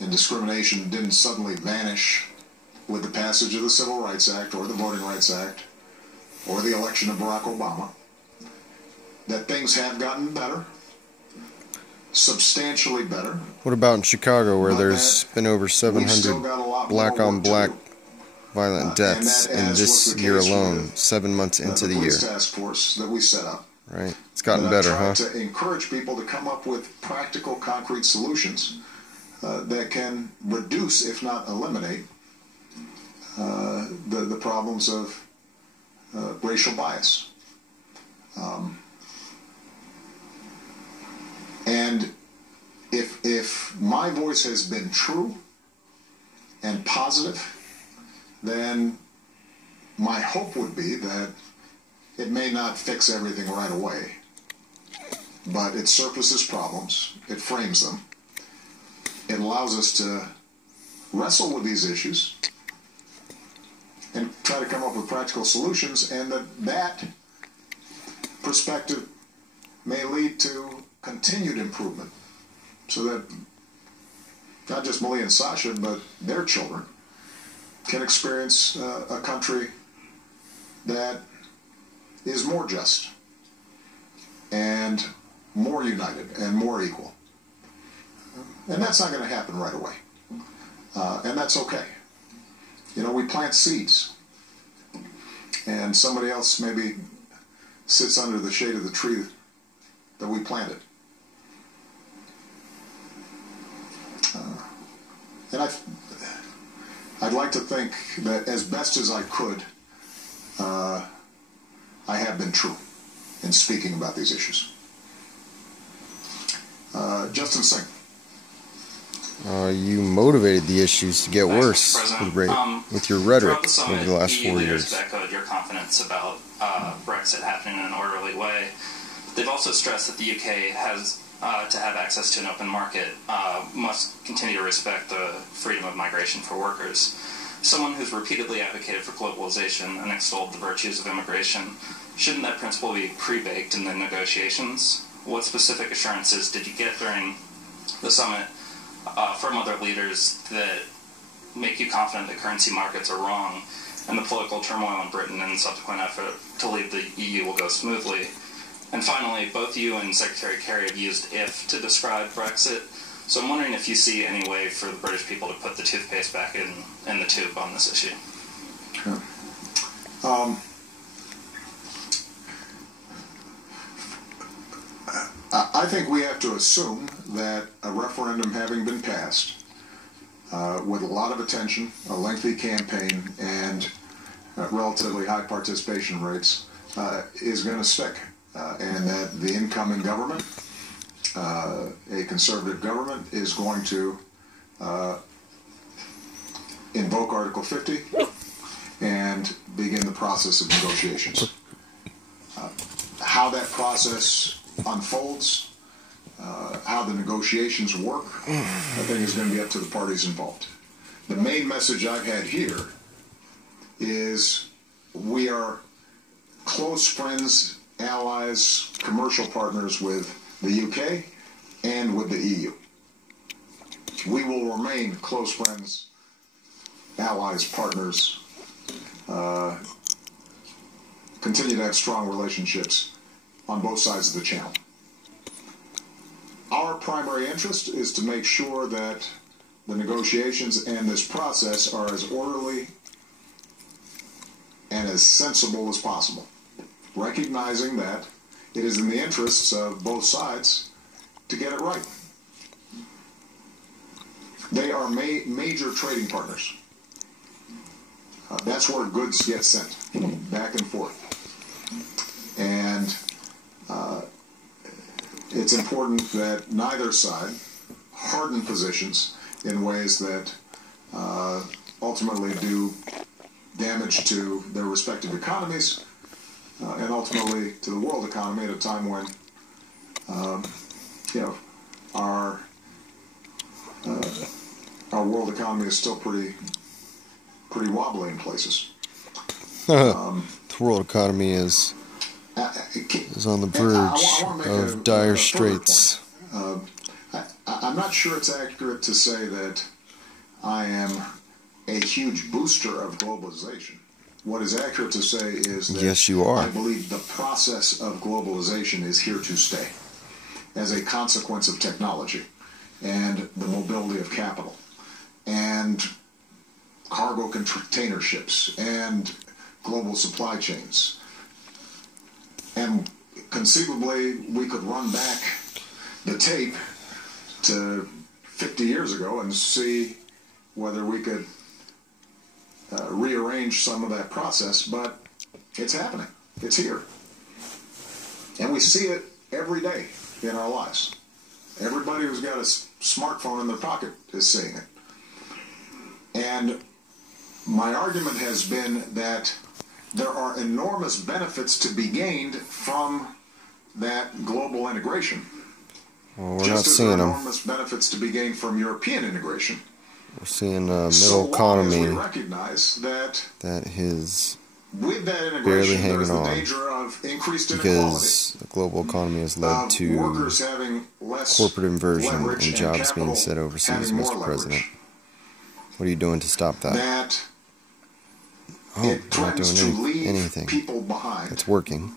and discrimination didn't suddenly vanish with the passage of the Civil Rights Act or the Voting Rights Act or the election of Barack Obama, that things have gotten better, substantially better. What about in Chicago, where there's been over 700 black-on-black violent deaths in this year alone, 7 months into the year? Task force that we set up. Right, it's gotten better, huh? To encourage people to come up with practical, concrete solutions that can reduce, if not eliminate, the problems of racial bias. And if my voice has been true and positive, then my hope would be that it may not fix everything right away, but it surfaces problems, it frames them, it allows us to wrestle with these issues and try to come up with practical solutions, and that perspective may lead to continued improvement, so that not just Malia and Sasha, but their children can experience a country that is more just and more united and more equal. And that's not going to happen right away. And that's okay. You know, we plant seeds, and somebody else maybe sits under the shade of the tree that we planted. And I'd like to think that as best as I could, I have been true in speaking about these issues. Justin Singh. You motivated the issues to get worse with your rhetoric over the last 4 years. Echoed your confidence about Brexit happening in an orderly way. They've also stressed that the UK has to have access to an open market must continue to respect the freedom of migration for workers. Someone who's repeatedly advocated for globalization and extolled the virtues of immigration, shouldn't that principle be pre-baked in the negotiations? What specific assurances did you get during the summit from other leaders that make you confident that currency markets are wrong and the political turmoil in Britain and subsequent effort to leave the EU will go smoothly? And finally, both you and Secretary Kerry have used "if" to describe Brexit, so I'm wondering if you see any way for the British people to put the toothpaste back in the tube on this issue. Sure. I think we have to assume that a referendum having been passed, with a lot of attention, a lengthy campaign, and relatively high participation rates, is going to stick. And that the incoming government, a conservative government, is going to invoke Article 50 and begin the process of negotiations. How that process unfolds, how the negotiations work, I think is going to be up to the parties involved. The main message I've had here is we are close friends, allies, commercial partners with the UK and with the EU. We will remain close friends, allies, partners, continue to have strong relationships on both sides of the channel. Our primary interest is to make sure that the negotiations and this process are as orderly and as sensible as possible, recognizing that it is in the interests of both sides to get it right. They are major trading partners. That's where goods get sent, back and forth. And it's important that neither side harden positions in ways that ultimately do damage to their respective economies, and ultimately to the world economy at a time when, our world economy is still pretty wobbly in places. The world economy is on the verge of dire straits. I'm I'm not sure it's accurate to say that I am a huge booster of globalization. What is accurate to say is that yes, you are. I believe the process of globalization is here to stay as a consequence of technology and the mobility of capital and cargo container ships and global supply chains. And conceivably, we could run back the tape to 50 years ago and see whether we could rearrange some of that process, but it's happening. It's here. And we see it every day in our lives. Everybody who's got a smartphone in their pocket is seeing it. And my argument has been that there are enormous benefits to be gained from that global integration. Well, we're not seeing them. There are enormous benefits to be gained from European integration. We're seeing a middle economy we recognize that is with that integration, barely hanging there's on the danger of increased because the global economy has led to workers having less corporate inversion and leverage jobs being capital set overseas, having more Mr. President. leverage. What are you doing to stop that? Oh, It you're not threatens doing to leave anything. people behind. It's working.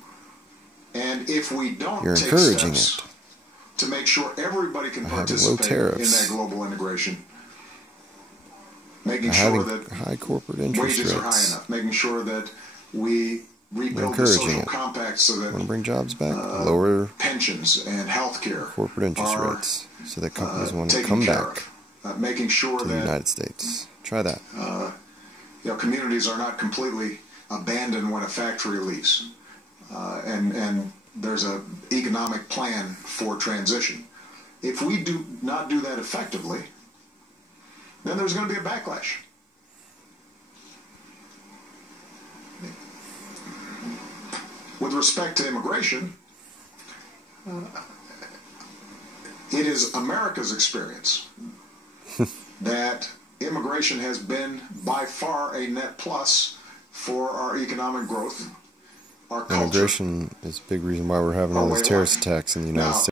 And if we don't You're take encouraging steps it. to make sure everybody can Having low participate in tariffs. that global integration, making Having sure that high corporate interest wages are high rates. enough, making sure that we rebuild the encouraging social it. compact so that Want to bring jobs back? Lower pensions and health care corporate interest are rates so that companies want to taken come care back of. Making sure to the that United States. Try that. communities are not completely abandoned when a factory leaves, and there's an economic plan for transition. If we do not do that effectively, then there's going to be a backlash. With respect to immigration, it is America's experience that immigration has been by far a net plus for our economic growth, our culture. Immigration is a big reason why we're having all these terrorist attacks in the United States.